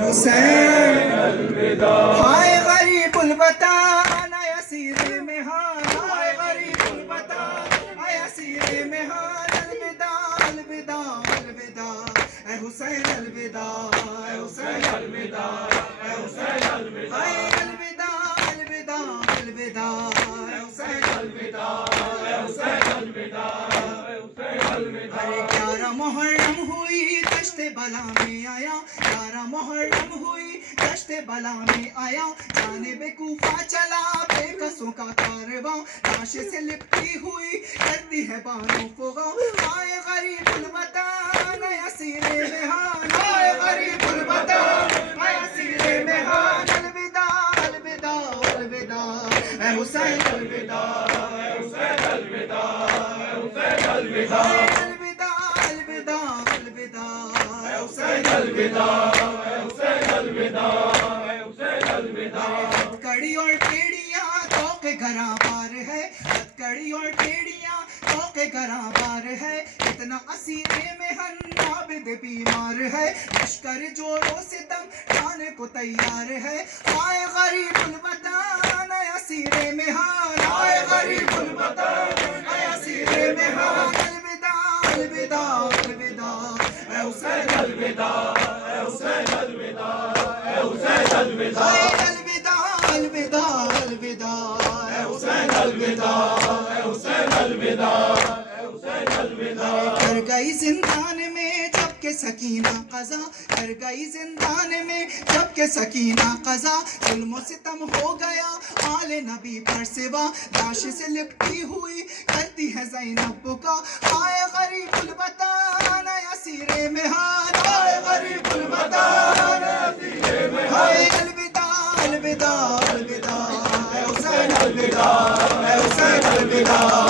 حسین ہائے غریب الوطن اے اسیر مہان، ہائے غریب الوطن اے اسیر مہان، الوداع الوداع الوداع اے حسین الوداع اے حسین الوداع اے حسین الوداع الوداع الوداع الوداع اے حسین الوداع اے حسین الوداع اے حسین الوداع۔ ارے 11 محرم ہوئی دشت بلا میں آیا، 11 محرم ہوئی دشت بلا میں آیا، جانب کوفہ چلا بے کسوں کا کارواں، لاش سے لپٹی ہوئی کرتی ہے بانو فغاں، آئے غریب الوطن اے اسیر مہان، آئے غریب الوطن اے اسیر مہان، الوداع الوداع الوداع اے حسین الوداع اے حسین الوداع اے حسین الوداع الوداع الوداع الوداع اے حسین الوداع اے حسین الوداع اے حسین الوداع۔ ہتکڑی اور ٹیڑیاں توق گھراں بار ہے، ہتکڑی اور ٹیڑیاں توق گھراں بار ہے، اتنا اسیر محن عابد بیمار ہے، لشکر جوڑوں سے دم کھانے کو تیار ہے، آئے غریب الوطن اے اسیر مہان، آئے غریب الوطن اے اسیر مہان، الوداع الوداع الوداع اے حسین الوداع اے حسین الوداع اے حسین الوداع الوداع الوداع الوداع اے حسین الوداع اے حسین الوداع اے حسین الوداع۔ کر گئی زندان میں جب کہ سکینہ قضا، کر گئی زندان میں جب کہ سکینہ قضا، ظلم و ستم ہو گیا آل نبی پر سوا، لاش سے لپٹی ہوئی کرتی ہے زینب بکا، آئے غریب الوطن اے اسیر مہان، آئے غریب الوطن اے اسیر مہان، الوداع الوداع الوداع اے حسین الوداع اے حسین الوداع